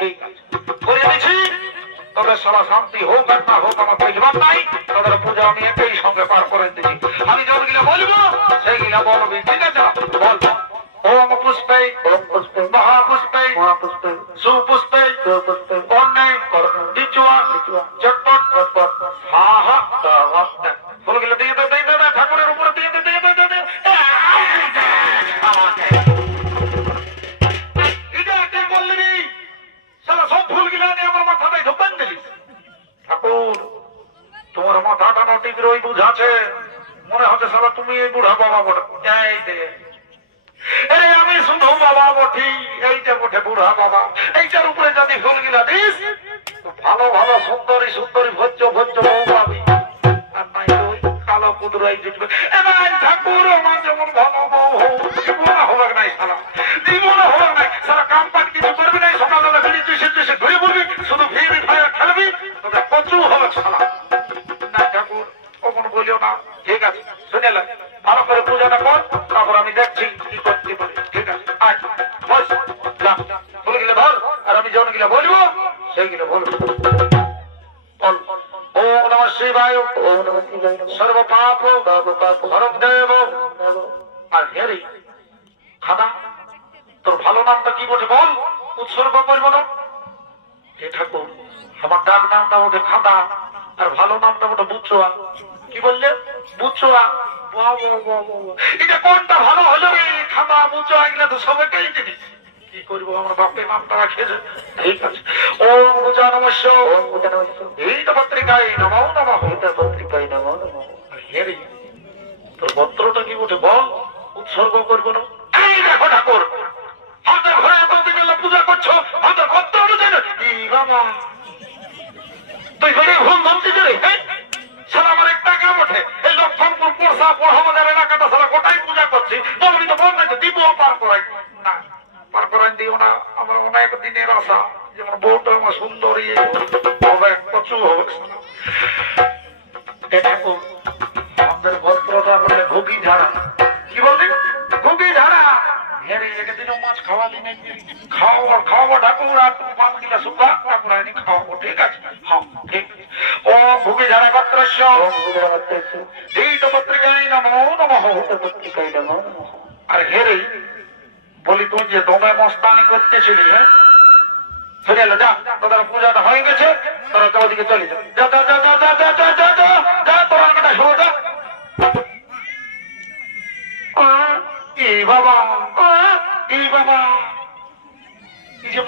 ঠিক আছে করে দিচ্ছি। তবে সারা শান্তি হোক আর না হোক আমার বুঝবার নাই। তাদের পূজা আমি একই সঙ্গে পার করে দিচ্ছি। আমি যতগুলো বলবো সেইগুলা বলবি, ঠিক আছে? বল ওম পুষ্পে মহাপুষ্পে সুপুষ্পে কর্ণে দ্বিচুয়া চটপট হা হা ফুলগুলো দিয়ে দে ঠাকুরের উপরে দিয়ে দে এটা কি বললি? সারা সব ফুলগুলো নিয়ে আমার মাথাটাই ঢোকান দিলি। ঠাকুর তোমার মাথাটা নটিক রই বুঝাছে, মনে হচ্ছে সালা তুমি এই বুড়া বাবা বটে। এই দে আমি শুধু বাবা বটি, এইটা বটে বুড়া বাবা। এইটার উপরে যদি ফুলগুলা দিস ভালো ভালো সুন্দরী সুন্দরী ভোজ্য ভোজ্য বউ পাবি। আর নাই ওই কালো কুদরাই জুটবে। এবার ঠাকুর আমার যেমন ভালো বউ হোক, জীবন হবে নাই সালা, জীবন হবে নাই সালা। কাম পাট কিছু করবি নাই, সকালবেলা বেরিয়ে চুষে ঘুরে পড়বি, শুধু ভিড় ভাইয়া খেলবি, তবে প্রচুর হবে সালা। না ঠাকুর কখন বলিও না, ঠিক আছে শুনে ভালো করে পূজাটা কর, তারপর আমি দেখছি কি করতে পারি। ঠিক আছে আজ বস বলে ধর, আর আমি যখন গিলা বলবো সেইগুলো বলবো। ওম নমঃ শিবায় সর্ব পাপ হরং দেব। আর হেরি খাদা তোর ভালো নামটা কি বটে বল, উৎসর্গ করবো না। হে ঠাকুর আমার ডাক নামটা ওঠে খাদা, আর ভালো নামটা ওঠে বুচুয়া। কি বললে? বুচুয়া। এটা কোনটা ভালো হলো রে? খাদা বুচুয়া এগুলা তো সবাইকেই জিনিস। কি করবো, আমার বাপের নামটা রাখিয়েছে। ঠিক আছে ওম বুচা নমস্য এই তো পত্রিকায় নমো নমঃ। পত্রিকায় নমো নমঃ। হেরি তোর পত্রটা কি বটে বল, উৎসর্গ করবো না। এই দেখো ঠাকুর আমাদের ঘরে এতদিন পূজা করছো, আমাদের করতে অনুযায়ী বাবা তুই ঘরে ভুল ভাবছিস রে। সারা আমার একটা কাম ওঠে, এই লক্ষণপুর পোষা আমাদের এলাকাটা সারা গোটাই পূজা করছি। তুমি তো বল না দিব পার করাই না, পার করাই দিও না। আমার অনেক দিনের আশা, যেমন বউটা আমার সুন্দরী হবে, প্রচুর হবে। ঠাকুর আমাদের ভদ্রতা বলে ঘুগি ঝাড়া। কি বললি? ঘুগি ঝাড়া। হেরে একদিনও মাছ খাওয়ালি নাই। খাওয়াবো ঠাকুর, আর তুমি পান কিলা সুখা ঠাকুর আনি খাওয়াবো। ঠিক আছে হ্যাঁ ঠিক। ও ঘুগি ঝাড়া পত্রস্য এই তো পত্রিকায় নমো নমঃ। পত্রিকায় নমো নমঃ। আর হেরে বলি তুই যে দমে মস্তানি করতেছিলি, হ্যাঁ চলে এলো যা, তোদের পূজাটা হয়ে গেছে, তোরা তো ওদিকে চলে যা। তোরা একটা শোনো যা। এই বাবা এই বাবা এই যে